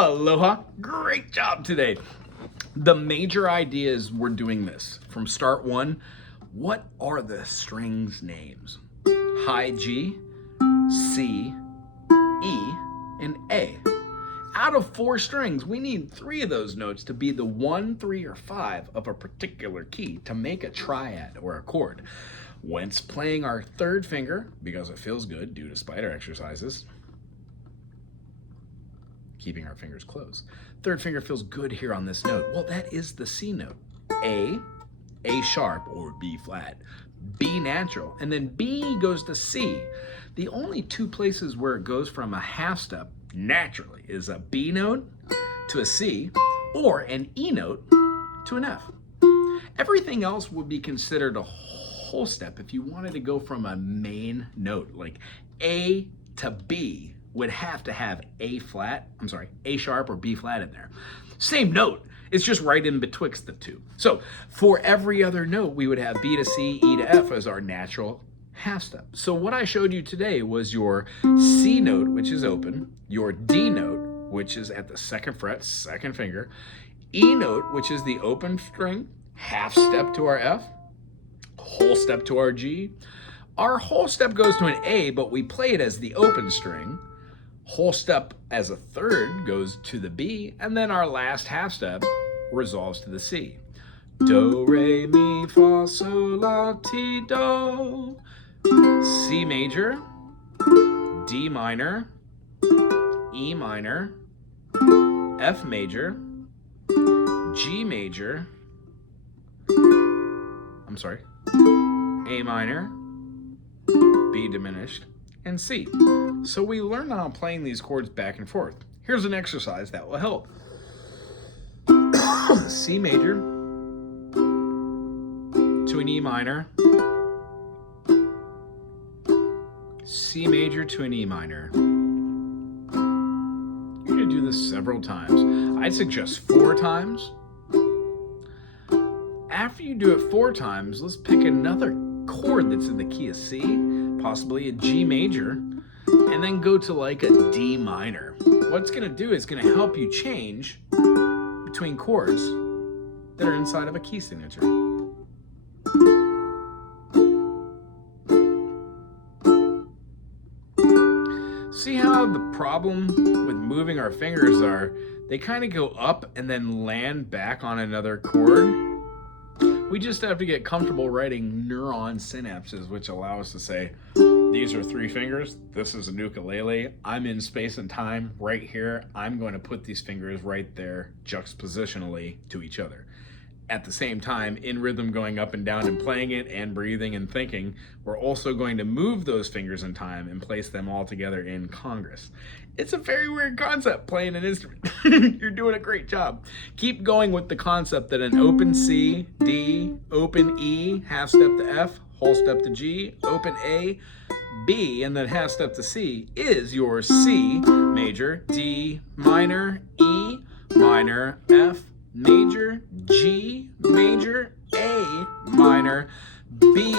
Aloha, great job today. The major ideas we're doing this from start one. What are the strings names? High G, C, E, and A. Out of 4 strings, we need 3 of those notes to be the 1, 3, or 5 of a particular key to make a triad or a chord. Whence playing our 3rd finger, because it feels good due to spider exercises, keeping our fingers closed. 3rd finger feels good here on this note. Well, that is the C note. A sharp or B flat, B natural, and then B goes to C. The only 2 places where it goes from a half step naturally is a B note to a C or an E note to an F. Everything else would be considered a whole step if you wanted to go from a main note, like A to B would have to have A sharp or B flat in there. Same note, it's just right in betwixt the 2. So for every other note, we would have B to C, E to F as our natural half step. So what I showed you today was your C note, which is open, your D note, which is at the 2nd fret, 2nd finger, E note, which is the open string, half step to our F, whole step to our G. Our whole step goes to an A, but we play it as the open string. Whole step as a 3rd goes to the B, and then our last half step resolves to the C. Do, re, mi, fa, sol, la, ti, do. C major, D minor, E minor, F major, G major, A minor, B diminished, and C. So we learn how playing these chords back and forth. Here's an exercise that will help. C major to an E minor, C major to an E minor. You're going to do this several times. I'd suggest 4 times. After you do it 4 times, let's pick another chord that's in the key of C, possibly a G major, and then go to like a D minor. What it's going to do is going to help you change between chords that are inside of a key signature. See how the problem with moving our fingers are, they kind of go up and then land back on another chord? We just have to get comfortable writing neuron synapses, which allow us to say, these are 3 fingers, this is a ukulele, I'm in space and time right here, I'm going to put these fingers right there juxtapositionally to each other. At the same time, in rhythm going up and down and playing it and breathing and thinking, we're also going to move those fingers in time and place them all together in congress. It's a very weird concept, playing an instrument. You're doing a great job. Keep going with the concept that an open C, D, open E, half step to F, whole step to G, open A, B, and then half step to C is your C major, D minor, E minor, F major, G major, A minor, B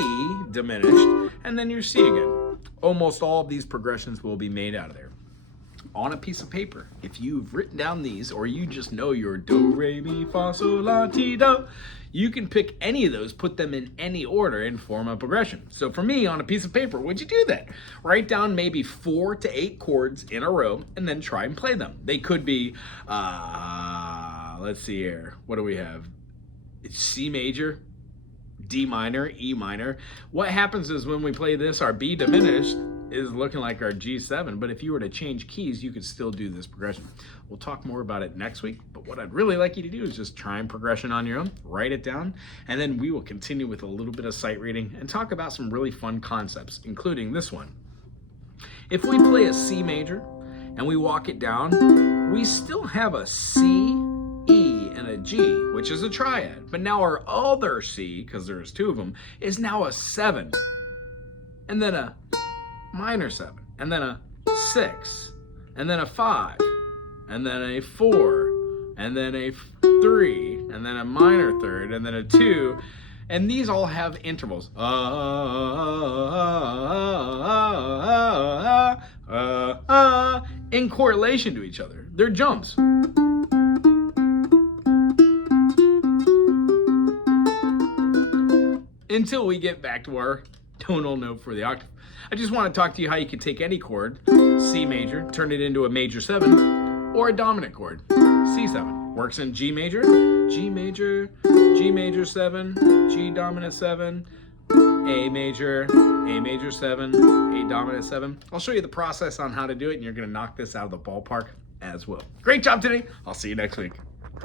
diminished, and then your C again. Almost all of these progressions will be made out of there. On a piece of paper, if you've written down these, or you just know your do, re, mi, fa, sol, la, ti, do, you can pick any of those, put them in any order, and form a progression. So for me, on a piece of paper, would you do that? Write down maybe 4 to 8 chords in a row, and then try and play them. They could be, let's see here. What do we have? It's C major, D minor, E minor. What happens is when we play this, our B diminished is looking like our G7, but if you were to change keys, you could still do this progression. We'll talk more about it next week, but what I'd really like you to do is just try and progression on your own, write it down, and then we will continue with a little bit of sight reading and talk about some really fun concepts, including this one. If we play a C major and we walk it down, we still have a C, E, and a G, which is a triad, but now our other C, because there's 2 of them, is now a 7, and then a minor 7, and then a 6, and then a 5, and then a 4, and then a 3, and then a minor 3rd, and then a 2, and these all have intervals in correlation to each other. They're jumps. Until we get back to our tonal note for the octave. I just want to talk to you how you can take any chord, C major, turn it into a major 7, or a dominant chord, C7. Works in G major, G major, G major 7, G dominant 7, A major 7, A dominant 7. I'll show you the process on how to do it, and you're going to knock this out of the ballpark as well. Great job today. I'll see you next week.